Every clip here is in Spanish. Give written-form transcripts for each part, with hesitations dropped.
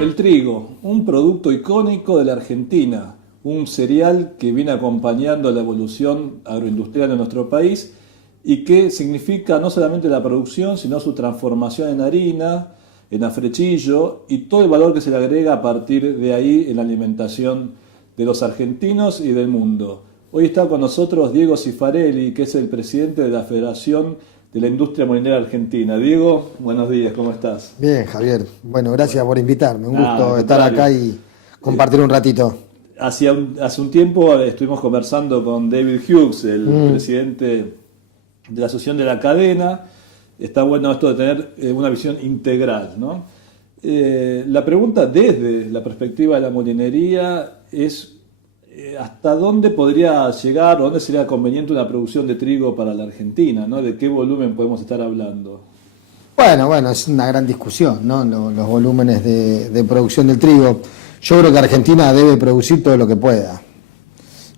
El trigo, un producto icónico de la Argentina, un cereal que viene acompañando la evolución agroindustrial de nuestro país y que significa no solamente la producción, sino su transformación en harina, en afrechillo y todo el valor que se le agrega a partir de ahí en la alimentación de los argentinos y del mundo. Hoy está con nosotros Diego Cifarelli, que es el presidente de la Federación de la Industria Molinera Argentina. Diego, buenos días, ¿cómo estás? Bien, Javier. Bueno, gracias por invitarme. Un gusto estar acá y compartir un ratito. Hace un tiempo estuvimos conversando con David Hughes, el presidente de la Asociación de la Cadena. Está bueno esto de tener una visión integral, ¿no? La pregunta desde la perspectiva de la molinería es ¿hasta dónde podría llegar o dónde sería conveniente una producción de trigo para la Argentina, ¿no? ¿De qué volumen podemos estar hablando? Bueno, es una gran discusión, ¿no? Los volúmenes de producción del trigo. Yo creo que Argentina debe producir todo lo que pueda.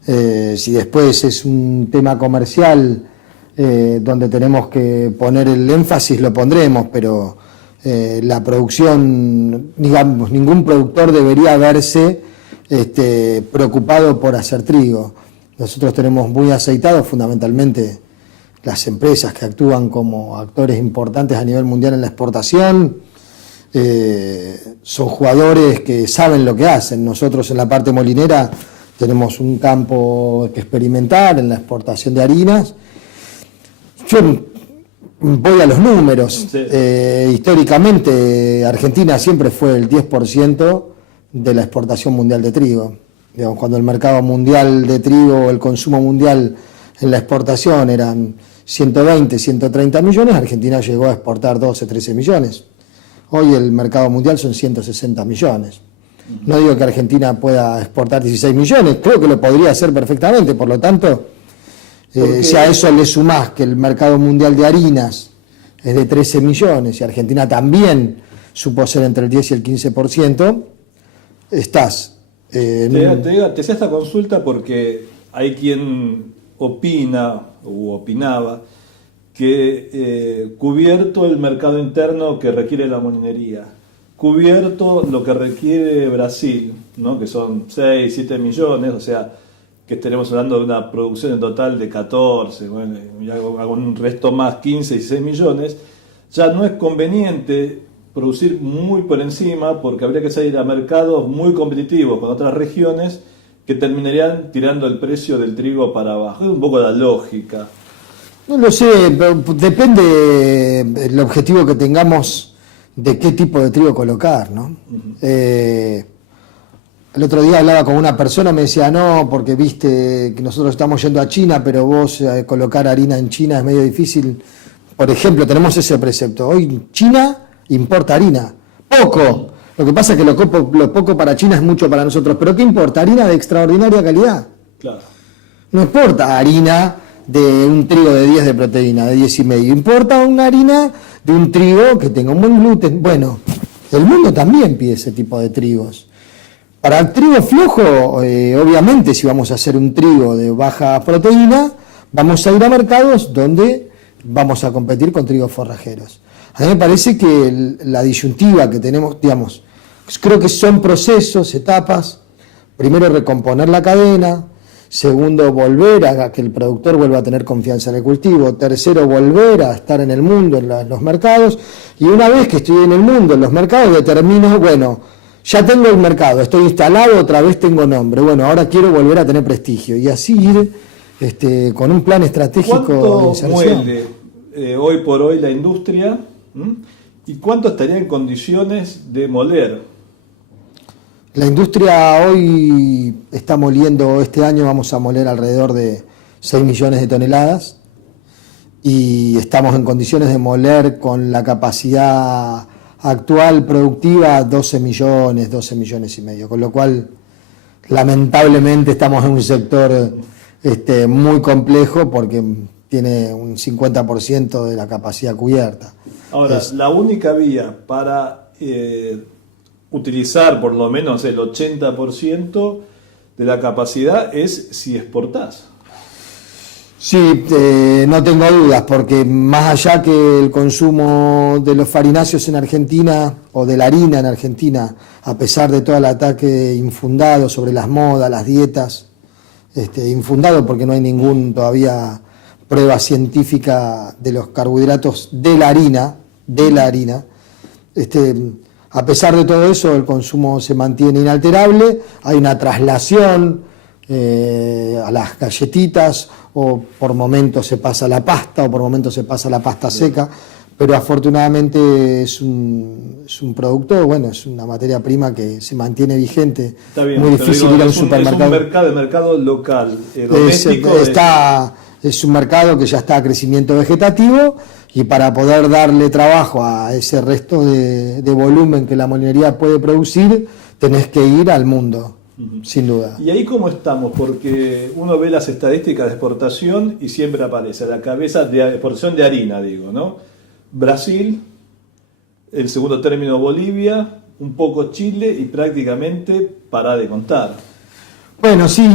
Si después es un tema comercial donde tenemos que poner el énfasis, lo pondremos, pero la producción, digamos, ningún productor debería verse preocupado por hacer trigo. Nosotros tenemos muy aceitados fundamentalmente las empresas que actúan como actores importantes a nivel mundial en la exportación. Son jugadores que saben lo que hacen. Nosotros en la parte molinera tenemos un campo que experimentar en la exportación de harinas. Yo voy a los números. Sí. Históricamente Argentina siempre fue el 10% de la exportación mundial de trigo. Digamos, cuando el mercado mundial de trigo, el consumo mundial en la exportación eran 120, 130 millones, Argentina llegó a exportar 12, 13 millones. Hoy el mercado mundial son 160 millones. No digo que Argentina pueda exportar 16 millones, creo que lo podría hacer perfectamente, por lo tanto, si a eso le sumás que el mercado mundial de harinas es de 13 millones y Argentina también supo ser entre el 10 y el 15%, estás... Te hacía esta consulta porque hay quien opina o opinaba que cubierto el mercado interno que requiere la molinería, cubierto lo que requiere Brasil, ¿no? Que son 6, 7 millones, o sea, que estaremos hablando de una producción en total de 14, bueno, y hago un resto más, 15, 16 millones, ya no es conveniente producir muy por encima porque habría que salir a mercados muy competitivos con otras regiones que terminarían tirando el precio del trigo para abajo. Es un poco la lógica. No lo sé, pero depende el objetivo que tengamos de qué tipo de trigo colocar, ¿no? El otro día hablaba con una persona, me decía, no, porque viste que nosotros estamos yendo a China, pero vos colocar harina en China es medio difícil. Por ejemplo, tenemos ese precepto. Hoy China importa harina, poco. Lo que pasa es que lo poco para China es mucho para nosotros. ¿Pero qué importa? Harina de extraordinaria calidad. Claro. No importa harina de un trigo de 10 de proteína, de 10,5. Importa una harina de un trigo que tenga un buen gluten. Bueno, el mundo también pide ese tipo de trigos. Para el trigo flojo, obviamente, si vamos a hacer un trigo de baja proteína, vamos a ir a mercados donde vamos a competir con trigos forrajeros. A mí me parece que la disyuntiva que tenemos, digamos, creo que son procesos, etapas. Primero, recomponer la cadena. Segundo, volver a que el productor vuelva a tener confianza en el cultivo. Tercero, volver a estar en el mundo, en los mercados. Y una vez que estoy en el mundo, en los mercados, determino, bueno, ya tengo el mercado, estoy instalado, otra vez tengo nombre. Bueno, ahora quiero volver a tener prestigio. Y así ir con un plan estratégico de inserción. ¿Cuánto muele hoy por hoy la industria? ¿Y cuánto estaría en condiciones de moler? La industria hoy está moliendo, este año vamos a moler alrededor de 6 millones de toneladas y estamos en condiciones de moler con la capacidad actual productiva 12 millones y medio, con lo cual lamentablemente estamos en un sector muy complejo porque tiene un 50% de la capacidad cubierta. Ahora, la única vía para utilizar por lo menos el 80% de la capacidad es si exportás. Sí, no tengo dudas, porque más allá que el consumo de los farináceos en Argentina o de la harina en Argentina, a pesar de todo el ataque infundado sobre las modas, las dietas, infundado porque no hay ningún todavía prueba científica de los carbohidratos de la harina, a pesar de todo eso el consumo se mantiene inalterable, hay una traslación a las galletitas, o por momentos se pasa a la pasta, o por momentos se pasa a la pasta seca, pero afortunadamente es un producto, bueno, es una materia prima que se mantiene vigente. Está bien, muy difícil ir a un supermercado. Es un mercado local, doméstico. Es un mercado que ya está a crecimiento vegetativo, y para poder darle trabajo a ese resto de volumen que la molinería puede producir, tenés que ir al mundo. Sin duda. ¿Y ahí cómo estamos? Porque uno ve las estadísticas de exportación y siempre aparece a la cabeza de exportación de harina, digo, ¿no? Brasil, el segundo término Bolivia, un poco Chile y prácticamente para de contar. Bueno, sí,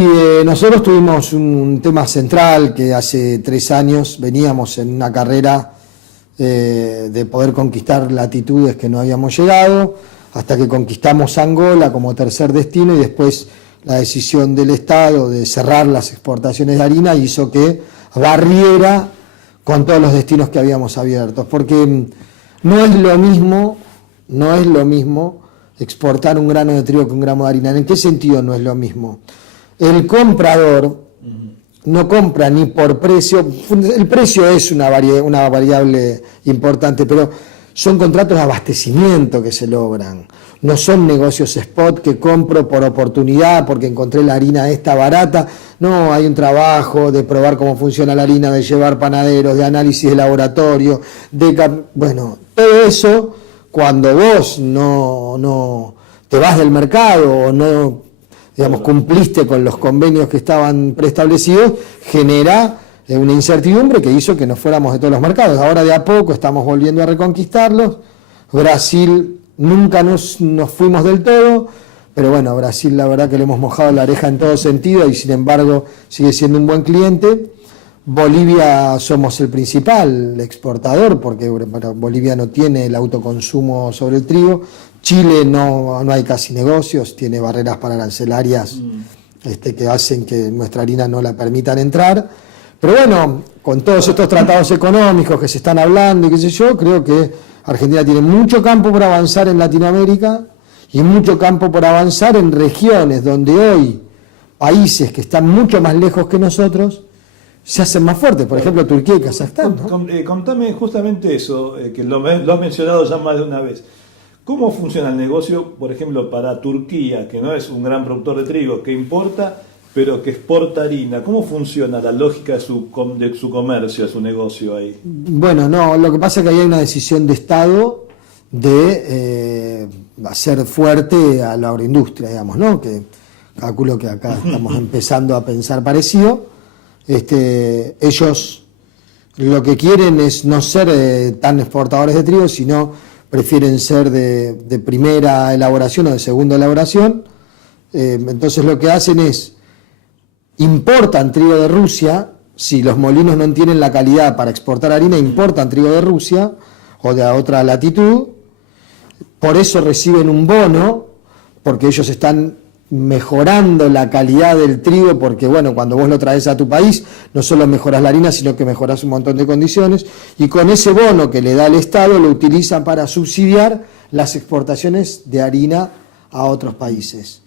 nosotros tuvimos un tema central que hace 3 años veníamos en una carrera de poder conquistar latitudes que no habíamos llegado, hasta que conquistamos Angola como tercer destino, y después la decisión del Estado de cerrar las exportaciones de harina hizo que barriera con todos los destinos que habíamos abiertos, porque no es lo mismo exportar un grano de trigo que un gramo de harina. ¿En qué sentido no es lo mismo? El comprador no compra ni por precio, el precio es una variable importante, pero son contratos de abastecimiento que se logran, no son negocios spot que compro por oportunidad porque encontré la harina esta barata. No, hay un trabajo de probar cómo funciona la harina, de llevar panaderos, de análisis de laboratorio, bueno, todo eso, cuando vos no te vas del mercado o no, digamos, cumpliste con los convenios que estaban preestablecidos, genera una incertidumbre que hizo que nos fuéramos de todos los mercados. Ahora de a poco estamos volviendo a reconquistarlos. Brasil nunca nos fuimos del todo, pero bueno, a Brasil la verdad que le hemos mojado la oreja en todo sentido y sin embargo sigue siendo un buen cliente. Bolivia somos el principal exportador porque Bolivia no tiene el autoconsumo sobre el trigo. Chile no hay casi negocios, tiene barreras arancelarias que hacen que nuestra harina no la permitan entrar. Pero bueno, con todos estos tratados económicos que se están hablando y qué sé yo, creo que Argentina tiene mucho campo por avanzar en Latinoamérica y mucho campo por avanzar en regiones donde hoy países que están mucho más lejos que nosotros se hacen más fuertes, por ejemplo Turquía y Kazajstán, ¿no? Contame justamente eso, que lo has mencionado ya más de una vez. ¿Cómo funciona el negocio, por ejemplo, para Turquía, que no es un gran productor de trigo, que importa, pero que exporta harina? ¿Cómo funciona la lógica de su comercio, de su negocio ahí? Bueno, no, lo que pasa es que ahí hay una decisión de Estado de hacer fuerte a la agroindustria, digamos, ¿no? Que calculo que acá estamos empezando a pensar parecido. Ellos lo que quieren es no ser tan exportadores de trigo, sino prefieren ser de primera elaboración o de segunda elaboración. Entonces lo que hacen es importan trigo de Rusia. Si los molinos no tienen la calidad para exportar harina, importan trigo de Rusia o de otra latitud. Por eso reciben un bono, porque ellos están mejorando la calidad del trigo, porque bueno, cuando vos lo traes a tu país, no solo mejoras la harina, sino que mejoras un montón de condiciones, y con ese bono que le da el Estado, lo utilizan para subsidiar las exportaciones de harina a otros países.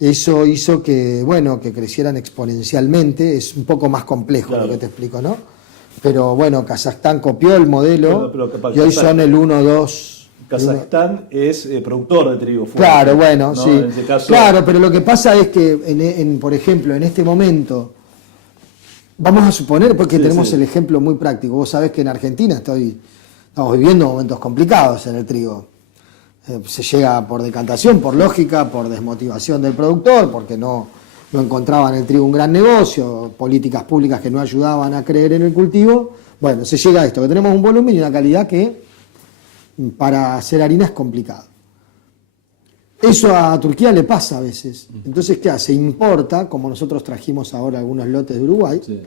Eso hizo que, bueno, que crecieran exponencialmente. Es un poco más complejo, claro, lo que te explico, ¿no? Pero bueno, Kazajstán copió el modelo y hoy son el 1-2. Kazajstán es productor de trigo fuerte. Claro, bueno, ¿no? Sí. En ese caso... Claro, pero lo que pasa es que, por ejemplo, en este momento, vamos a suponer, porque tenemos el ejemplo muy práctico. Vos sabés que en Argentina estamos viviendo momentos complicados en el trigo. Se llega por decantación, por lógica, por desmotivación del productor, porque no encontraban el trigo un gran negocio, políticas públicas que no ayudaban a creer en el cultivo. Bueno, se llega a esto, que tenemos un volumen y una calidad que para hacer harina es complicado. Eso a Turquía le pasa a veces. Entonces, ¿qué hace? Importa, como nosotros trajimos ahora algunos lotes de Uruguay. Sí.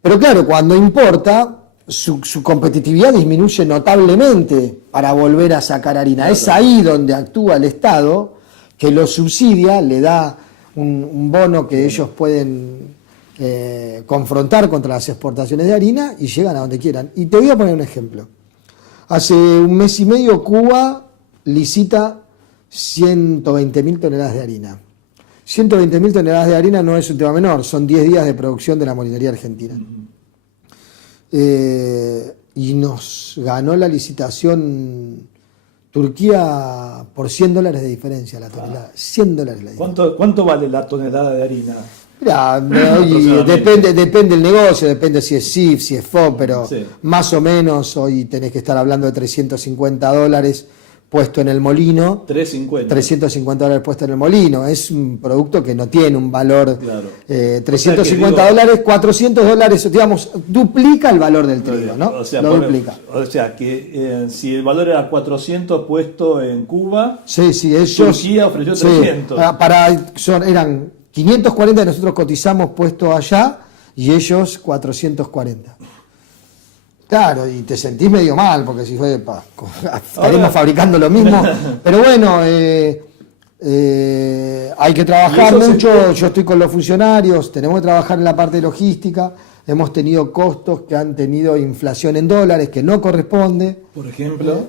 Pero claro, cuando importa, su competitividad disminuye notablemente para volver a sacar harina. Es ahí donde actúa el Estado, que lo subsidia, le da un bono que ellos pueden confrontar contra las exportaciones de harina y llegan a donde quieran. Y te voy a poner un ejemplo. Hace un mes y medio Cuba licita 120.000 toneladas de harina. 120.000 toneladas de harina no es un tema menor, son 10 días de producción de la molinería argentina. Y nos ganó la licitación Turquía por $100 de diferencia la tonelada. $100 la diferencia. ¿Cuánto vale la tonelada de harina? Mirá, depende del negocio, depende si es SIF, si es FOB, pero sí, más o menos hoy tenés que estar hablando de $350 puesto en el molino. $350 puesto en el molino. Es un producto que no tiene un valor. Claro. $350, $400, digamos, duplica el valor del trigo, ¿no? O sea, duplica. O sea, que si el valor era 400 puesto en Cuba, sí, ellos, Turquía ofreció 300. Eran 540 que nosotros cotizamos puesto allá y ellos 440. Claro, y te sentís medio mal porque si fue, estaremos fabricando lo mismo. Pero bueno, hay que trabajar mucho. Yo estoy con los funcionarios, tenemos que trabajar en la parte de logística. Hemos tenido costos que han tenido inflación en dólares que no corresponde. Por ejemplo.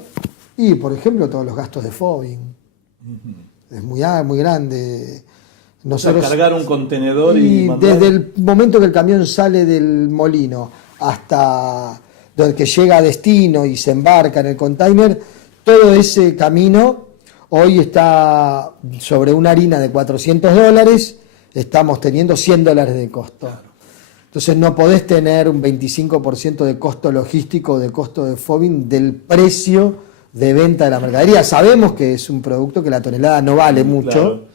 Y por ejemplo, todos los gastos de FOBIN. Es muy grande. Nosotros, cargar un contenedor y desde el momento que el camión sale del molino hasta que llega a destino y se embarca en el container, todo ese camino hoy está sobre una harina de $400, estamos teniendo $100 de costo. Entonces no podés tener un 25% de costo logístico, de costo de FOBIN del precio de venta de la mercadería. Sabemos que es un producto que la tonelada no vale mucho. Claro.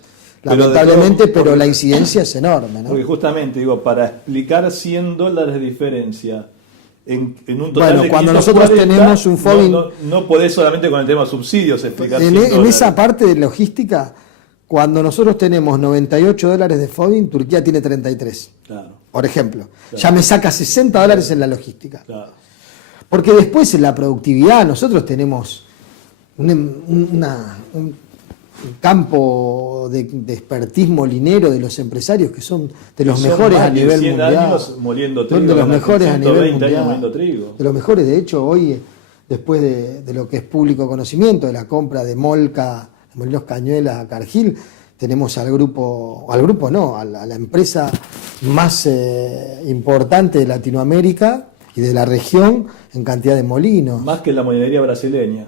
Lamentablemente, pero la incidencia es enorme, ¿no? Porque justamente, para explicar $100 de diferencia en un total de cuando nosotros tenemos un FOBIN... No podés solamente con el tema subsidios explicar en esa parte de logística, cuando nosotros tenemos $98 de FOBIN, Turquía tiene 33. Claro. Por ejemplo. Claro. Ya me saca $60 en la logística. Claro. Porque después en la productividad nosotros tenemos un campo de expertismo molinero de los empresarios que son de los mejores a nivel mundial. Años moliendo trigo, son de los mejores a nivel mundial. Moliendo trigo. De los mejores, de hecho, hoy, después de lo que es público conocimiento, de la compra de Molca, de Molinos Cañuelas a Cargill, tenemos a la empresa más importante de Latinoamérica y de la región en cantidad de molinos. Más que la molinería brasileña.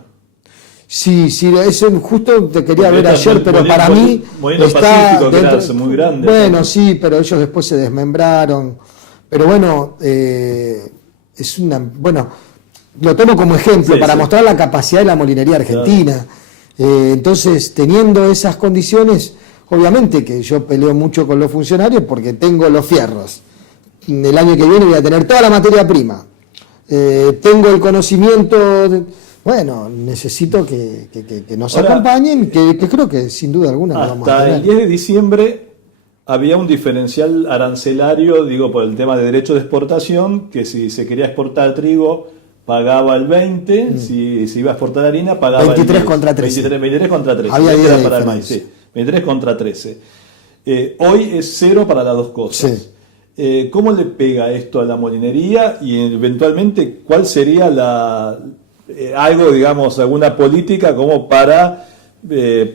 Sí, eso justo te quería ver ayer, pero para mí está dentro, que era muy grande. Bueno, sí, pero ellos después se desmembraron. Pero bueno, lo tomo como ejemplo para mostrar la capacidad de la molinería argentina. Claro. Entonces, teniendo esas condiciones, obviamente que yo peleo mucho con los funcionarios porque tengo los fierros. El año que viene voy a tener toda la materia prima. Tengo el conocimiento... Bueno, necesito que nos acompañen, que creo que sin duda alguna nos vamos a tener. Hasta el 10 de diciembre había un diferencial arancelario, por el tema de derecho de exportación, que si se quería exportar trigo pagaba el 20, si se iba a exportar harina pagaba 23 el 10. Contra 13. 23 contra 13. Había 10 para el maíz, sí. 23 contra 13. Hoy es 0 para las dos cosas. Sí. ¿Cómo le pega esto a la molinería y eventualmente cuál sería alguna política como para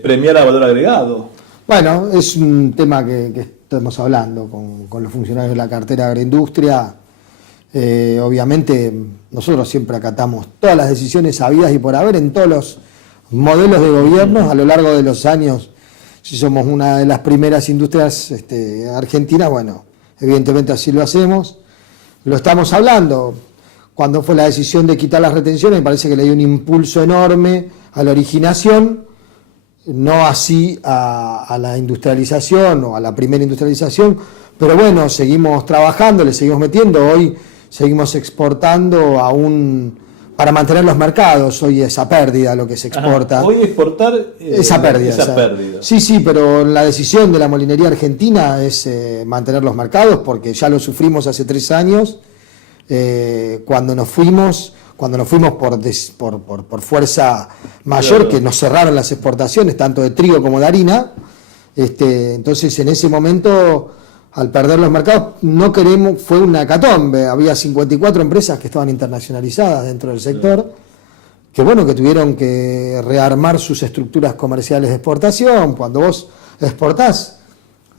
premiar a valor agregado? Bueno, es un tema que estamos hablando con los funcionarios de la cartera de agroindustria. Obviamente nosotros siempre acatamos todas las decisiones habidas y por haber en todos los modelos de gobierno a lo largo de los años. Si somos una de las primeras industrias argentinas, bueno, evidentemente así lo hacemos. Lo estamos hablando. Cuando fue la decisión de quitar las retenciones, me parece que le dio un impulso enorme a la originación, no así a la industrialización o a la primera industrialización, pero bueno, seguimos trabajando, le seguimos metiendo, hoy seguimos exportando a un para mantener los mercados, hoy esa pérdida lo que se exporta. Hoy exportar esa pérdida. Esa pérdida. Sí, pero la decisión de la molinería argentina es mantener los mercados, porque ya lo sufrimos hace 3 años, cuando nos fuimos por fuerza mayor, claro, que nos cerraron las exportaciones, tanto de trigo como de harina. Entonces, en ese momento, al perder los mercados, fue una hecatombe. Había 54 empresas que estaban internacionalizadas dentro del sector, que tuvieron que rearmar sus estructuras comerciales de exportación. Cuando vos exportás,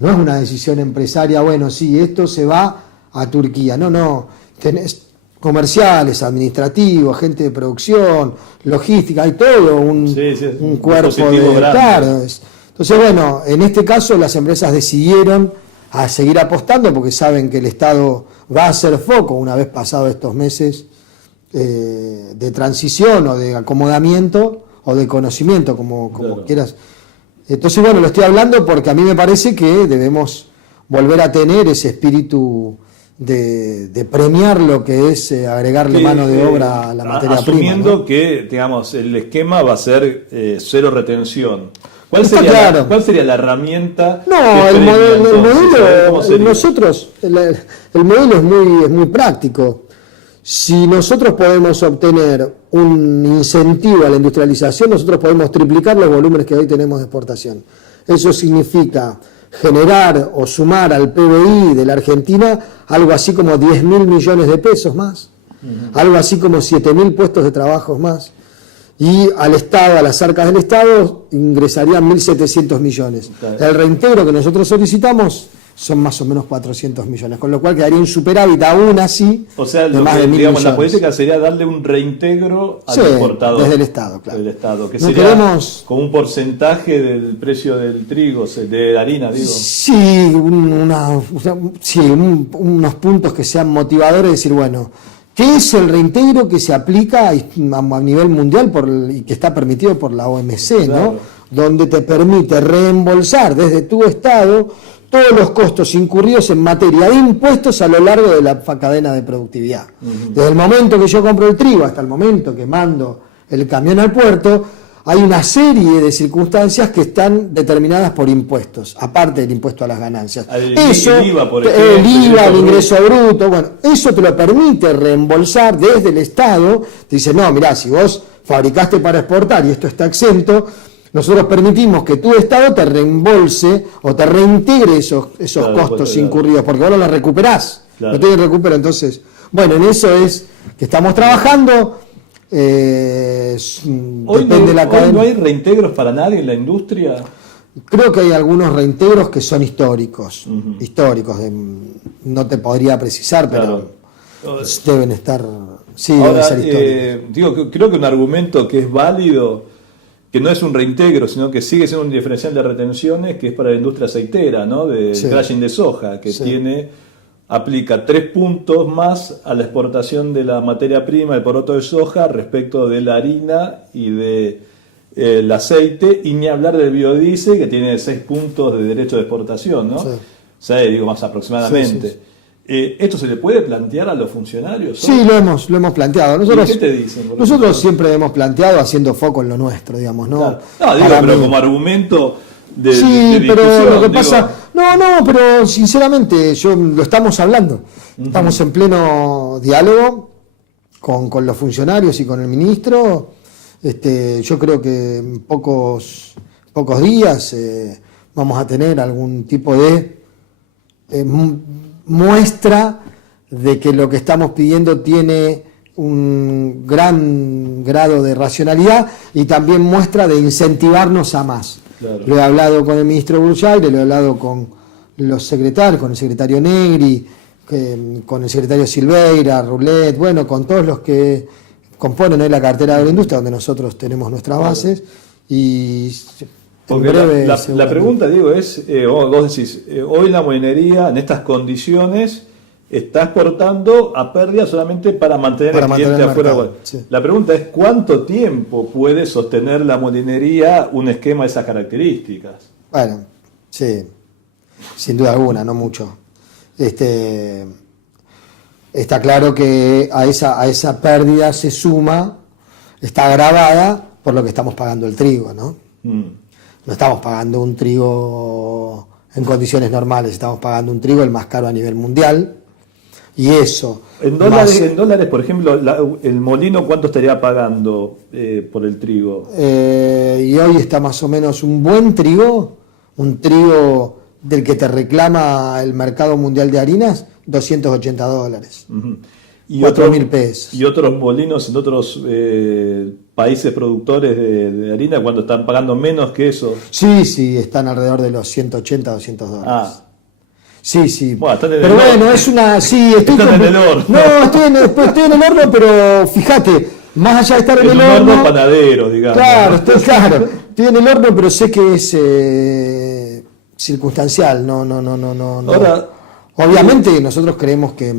no es una decisión empresaria, sí, esto se va a Turquía. No, tenés comerciales, administrativos, gente de producción, logística, hay todo un cuerpo de... Claro. Entonces, en este caso las empresas decidieron a seguir apostando porque saben que el Estado va a hacer foco una vez pasados estos meses de transición o de acomodamiento o de conocimiento, como claro, quieras. Entonces, lo estoy hablando porque a mí me parece que debemos volver a tener ese espíritu de premiar lo que es agregarle mano de obra a la materia prima. Asumiendo que, digamos, el esquema va a ser cero retención. ¿Cuál sería la herramienta? No, el modelo es muy práctico. Si nosotros podemos obtener un incentivo a la industrialización, nosotros podemos triplicar los volúmenes que hoy tenemos de exportación. Eso significa generar o sumar al PBI de la Argentina algo así como 10.000 millones de pesos más, algo así como 7.000 puestos de trabajo más. Y al Estado, a las arcas del Estado, ingresarían 1.700 millones. Claro. El reintegro que nosotros solicitamos son más o menos 400 millones, con lo cual quedaría un superávit aún así. O sea, de más de 1.000 millones. La política sería darle un reintegro al exportador. Desde el Estado, claro. Del Estado, que sería como un porcentaje del precio del trigo, de la harina, digo. Sí, unos puntos que sean motivadores, decir, ¿qué es el reintegro que se aplica a nivel mundial y que está permitido por la OMC, claro, ¿no? Donde te permite reembolsar desde tu Estado todos los costos incurridos en materia de impuestos a lo largo de la cadena de productividad. Desde el momento que yo compro el trigo hasta el momento que mando el camión al puerto, hay una serie de circunstancias que están determinadas por impuestos, aparte del impuesto a las ganancias. El IVA, por ejemplo, el IVA, el ingreso bruto, eso te lo permite reembolsar desde el Estado. Te dice, no, mirá, si vos fabricaste para exportar y esto está exento, nosotros permitimos que tu Estado te reembolse o te reintegre esos claro, costos incurridos, porque vos no los recuperás, claro, no te recupero. Entonces, en eso es que estamos trabajando. Hoy no hay reintegros para nadie en la industria. Creo que hay algunos reintegros que son históricos, no te podría precisar, pero claro, deben estar. Sí, ahora, deben ser históricos. Creo que un argumento que es válido, que no es un reintegro, sino que sigue siendo un diferencial de retenciones, que es para la industria aceitera, ¿no? De crushing de soja, que aplica 3 puntos más a la exportación de la materia prima, el poroto de soja, respecto de la harina y de el aceite, y ni hablar del biodiesel, que tiene 6 puntos de derecho de exportación, ¿no? Sí. Más aproximadamente. ¿Esto se le puede plantear a los funcionarios? Sí, lo hemos planteado. Nosotros, ¿y qué te dicen? Nosotros siempre hemos planteado haciendo foco en lo nuestro, digamos, ¿no? Claro. Pero como argumento de pero lo que pasa... pero sinceramente lo estamos hablando. Estamos en pleno diálogo con los funcionarios y con el ministro. Yo creo que en pocos días vamos a tener algún tipo de muestra de que lo que estamos pidiendo tiene un gran grado de racionalidad y también muestra de incentivarnos a más. Claro. Lo he hablado con el ministro Burchard, lo he hablado con los secretarios, con el secretario Negri, con el secretario Silveira, Rulet, con todos los que componen la cartera de la industria, donde nosotros tenemos nuestras bases. Y porque la pregunta, Diego, es, vos decís, hoy la molinería en estas condiciones está exportando a pérdida solamente para mantener el cliente afuera. Sí. La pregunta es, ¿cuánto tiempo puede sostener la molinería un esquema de esas características? Sí, sin duda alguna, no mucho. está claro que a esa pérdida se suma, está agravada por lo que estamos pagando el trigo, ¿no? No estamos pagando un trigo en condiciones normales, estamos pagando un trigo el más caro a nivel mundial. Y eso. En dólares, por ejemplo, el molino, ¿cuánto estaría pagando por el trigo? Y hoy está más o menos un buen trigo, un trigo del que te reclama el mercado mundial de harinas, $280. Uh-huh. 4.000 pesos. ¿Y otros molinos en otros países productores de harina, cuando están pagando menos que eso? Sí, están alrededor de los 180, $200. Ah. Sí. Bueno, pero bueno, es una... Sí, están en el horno. No, estoy en el horno, pero fíjate, más allá de estar en el horno... Es un horno panadero, digamos. Claro, estoy en el horno, pero sé que es circunstancial, no. Ahora, obviamente nosotros creemos que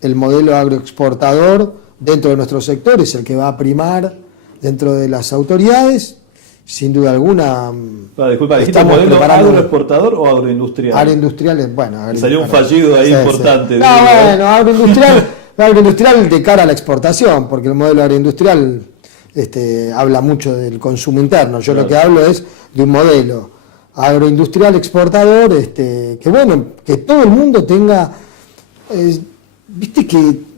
el modelo agroexportador dentro de nuestro sector es el que va a primar dentro de las autoridades. Sin duda alguna. Disculpa, ¿dijiste modelo agroexportador o agroindustrial? Agroindustrial, bueno. Salió un fallido ahí importante. Sí. No, bueno, agroindustrial de cara a la exportación, porque el modelo agroindustrial habla mucho del consumo interno. Yo Lo que hablo es de un modelo agroindustrial exportador, que bueno, que todo el mundo tenga. Viste que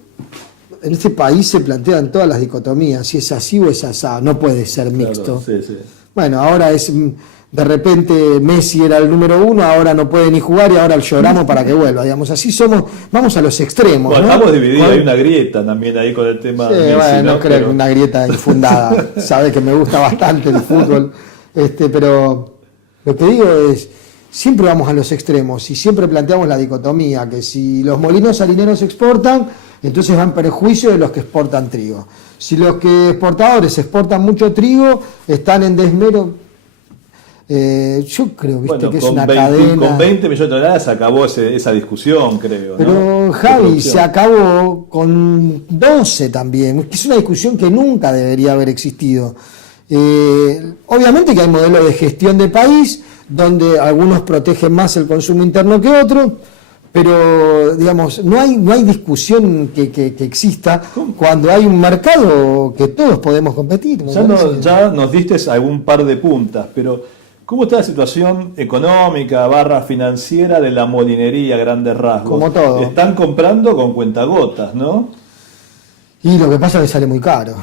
en este país se plantean todas las dicotomías, si es así o es asá, no puede ser mixto. Claro, sí. Bueno, ahora de repente Messi era el número 1, ahora no puede ni jugar y ahora lloramos para que vuelva, digamos, así somos, vamos a los extremos. Bueno, ¿no? Estamos divididos, hay una grieta también ahí con el tema de Messi, bueno, no creo que una grieta infundada, sabe que me gusta bastante el fútbol, pero lo que digo es, siempre vamos a los extremos y siempre planteamos la dicotomía, que si los molinos harineros exportan, entonces va en perjuicio de los que exportan trigo. Si los que exportadores exportan mucho trigo, están en desmero. Yo creo, que es una cadena. Con 20 millones de toneladas se acabó esa discusión, creo. Pero, ¿no? Javi, se acabó con 12 también, que es una discusión que nunca debería haber existido. Obviamente que hay modelos de gestión de país, donde algunos protegen más el consumo interno que otros, pero digamos, no hay discusión que exista cuando hay un mercado que todos podemos competir. Ya nos diste algún par de puntas, pero ¿cómo está la situación económica / financiera de la molinería a grandes rasgos? Como todo. Están comprando con cuentagotas, ¿no? Y lo que pasa es que sale muy caro.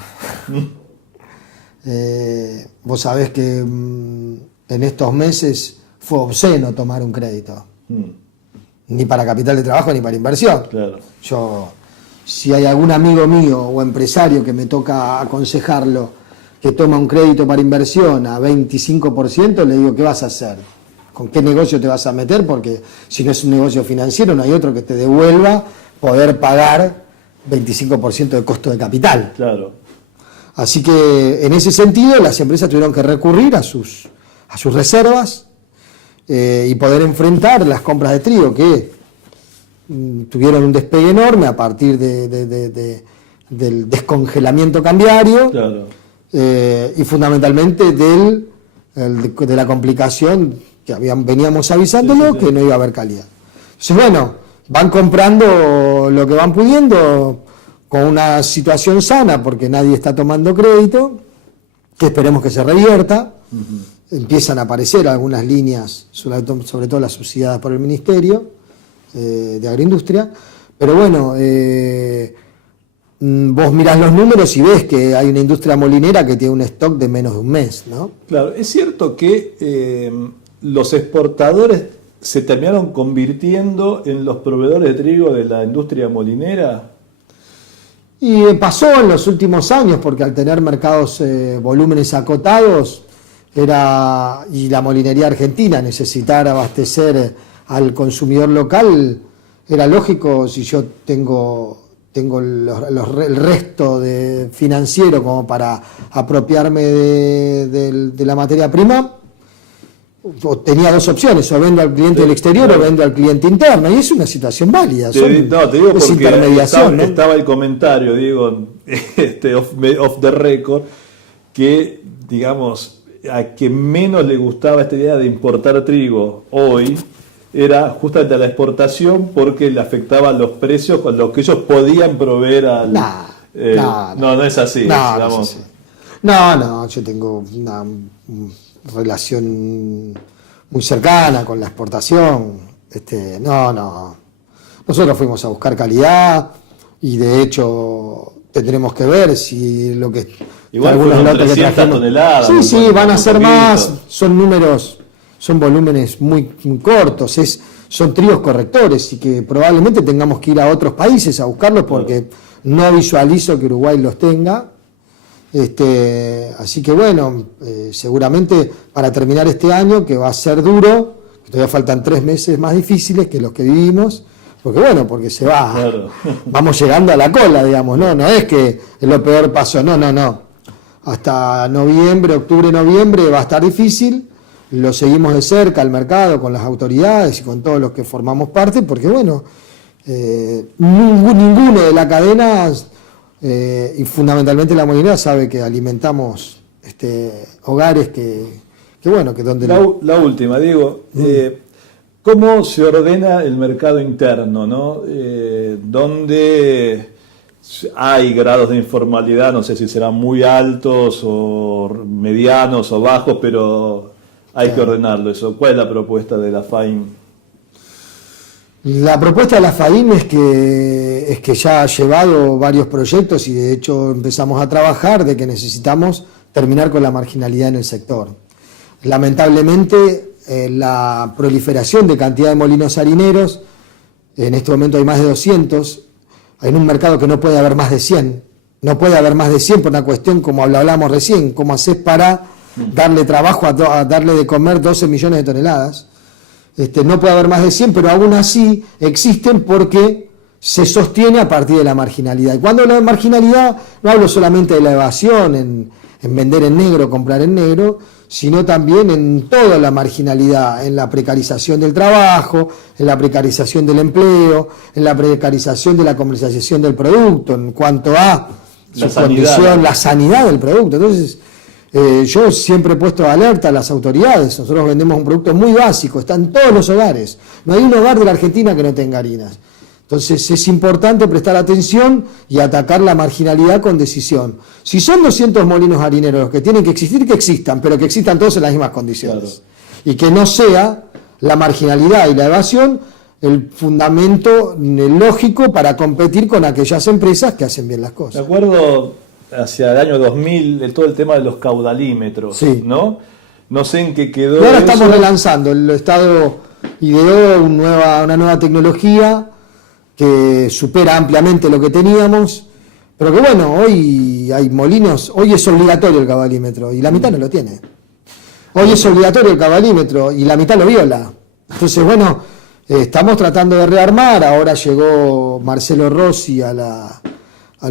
Vos sabés que en estos meses fue obsceno tomar un crédito. Ni para capital de trabajo ni para inversión. Claro. Si hay algún amigo mío o empresario que me toca aconsejarlo que toma un crédito para inversión a 25%, le digo, ¿qué vas a hacer? ¿Con qué negocio te vas a meter? Porque si no es un negocio financiero, no hay otro que te devuelva poder pagar 25% de costo de capital. Claro. Así que en ese sentido las empresas tuvieron que recurrir a sus reservas y poder enfrentar las compras de trigo que tuvieron un despegue enorme a partir del descongelamiento cambiario. Claro. Y fundamentalmente de la complicación que veníamos avisándolo, que no iba a haber calidad. Entonces, bueno, van comprando lo que van pudiendo con una situación sana, porque nadie está tomando crédito, que esperemos que se revierta. Empiezan a aparecer algunas líneas, sobre todo las subsidiadas por el Ministerio de Agroindustria, pero bueno, vos mirás los números y ves que hay una industria molinera que tiene un stock de menos de un mes, ¿no? Claro, es cierto que los exportadores se terminaron convirtiendo en los proveedores de trigo de la industria molinera. Y pasó en los últimos años, porque al tener mercados, volúmenes acotados, y la molinería argentina necesitar abastecer al consumidor local, era lógico, si yo tengo el resto de financiero como para apropiarme de la materia prima, tenía dos opciones, o vendo al cliente del exterior o vendo al cliente interno, y es una situación válida. Te digo porque intermediación, estaba el comentario, digo, off the record, que, digamos, a quien menos le gustaba esta idea de importar trigo hoy era justamente a la exportación porque le afectaban los precios con los que ellos podían proveer al... No es así. No es así. No, yo tengo una relación muy cercana con la exportación. Nosotros fuimos a buscar calidad y de hecho tendremos que ver si lo que... Igual algunos lotes que trajimos, toneladas. Sí, van a ser más, son números, son volúmenes muy cortos, son trigos correctores y que probablemente tengamos que ir a otros países a buscarlos porque no visualizo que Uruguay los tenga. Así que bueno, seguramente para terminar este año, que va a ser duro, que todavía faltan 3 meses más difíciles que los que vivimos, porque se va, claro. Vamos llegando a la cola, digamos, no es que lo peor pasó, no. Hasta octubre, noviembre va a estar difícil, lo seguimos de cerca al mercado con las autoridades y con todos los que formamos parte, porque bueno, ninguno de la cadena y fundamentalmente la molinera sabe que alimentamos hogares que donde... La última, Diego, ¿cómo se ordena el mercado interno, ¿no? Donde hay grados de informalidad, no sé si serán muy altos o medianos o bajos, pero hay que ordenarlo eso. ¿Cuál es la propuesta de la FAIM? La propuesta de la FAIM es que ya ha llevado varios proyectos y de hecho empezamos a trabajar de que necesitamos terminar con la marginalidad en el sector. Lamentablemente la proliferación de cantidad de molinos harineros, en este momento hay más de 200, en un mercado que no puede haber más de 100, no puede haber más de 100 por una cuestión como hablábamos recién, cómo haces para darle trabajo a darle de comer 12 millones de toneladas. No puede haber más de 100, pero aún así existen porque se sostiene a partir de la marginalidad. Y cuando hablo de marginalidad, no hablo solamente de la evasión, en vender en negro, comprar en negro, sino también en toda la marginalidad, en la precarización del trabajo, en la precarización del empleo, en la precarización de la comercialización del producto, en cuanto a su condición, la sanidad del producto. Entonces, yo siempre he puesto alerta a las autoridades. Nosotros vendemos un producto muy básico, está en todos los hogares. No hay un hogar de la Argentina que no tenga harinas. Entonces es importante prestar atención y atacar la marginalidad con decisión. Si son 200 molinos harineros los que tienen que existir, que existan, pero que existan todos en las mismas condiciones. Claro. Y que no sea la marginalidad y la evasión el fundamento lógico para competir con aquellas empresas que hacen bien las cosas. De acuerdo, hacia el año 2000, todo el tema de los caudalímetros, sí. ¿No? No sé en qué quedó. Y ahora estamos relanzando. El Estado ideó una nueva tecnología que supera ampliamente lo que teníamos, pero que bueno, hoy hay molinos, hoy es obligatorio el caudalímetro y la mitad no lo tiene. Hoy es obligatorio el caudalímetro y la mitad lo viola. Entonces bueno, estamos tratando de rearmar. Ahora llegó Marcelo Rossi al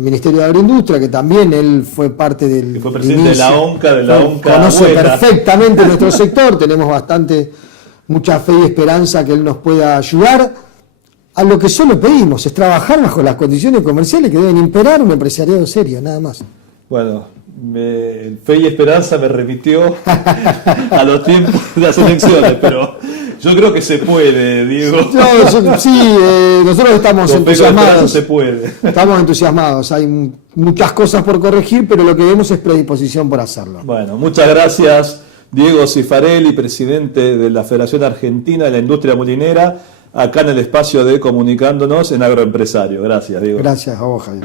Ministerio de Agroindustria, que también él fue parte del... Que fue presidente de la ONCA. Conoce perfectamente nuestro sector, tenemos mucha fe y esperanza que él nos pueda ayudar. A lo que solo pedimos es trabajar bajo las condiciones comerciales que deben imperar un empresariado serio, nada más. Bueno, fe y esperanza me remitió a los tiempos de las elecciones, pero yo creo que se puede, Diego. Nosotros estamos entusiasmados. Se puede. Estamos entusiasmados, hay muchas cosas por corregir, pero lo que vemos es predisposición por hacerlo. Bueno, muchas gracias, Diego Cifarelli, presidente de la Federación Argentina de la Industria Molinera, acá en el espacio de Comunicándonos en Agroempresario. Gracias, Diego. Gracias a vos, Javier.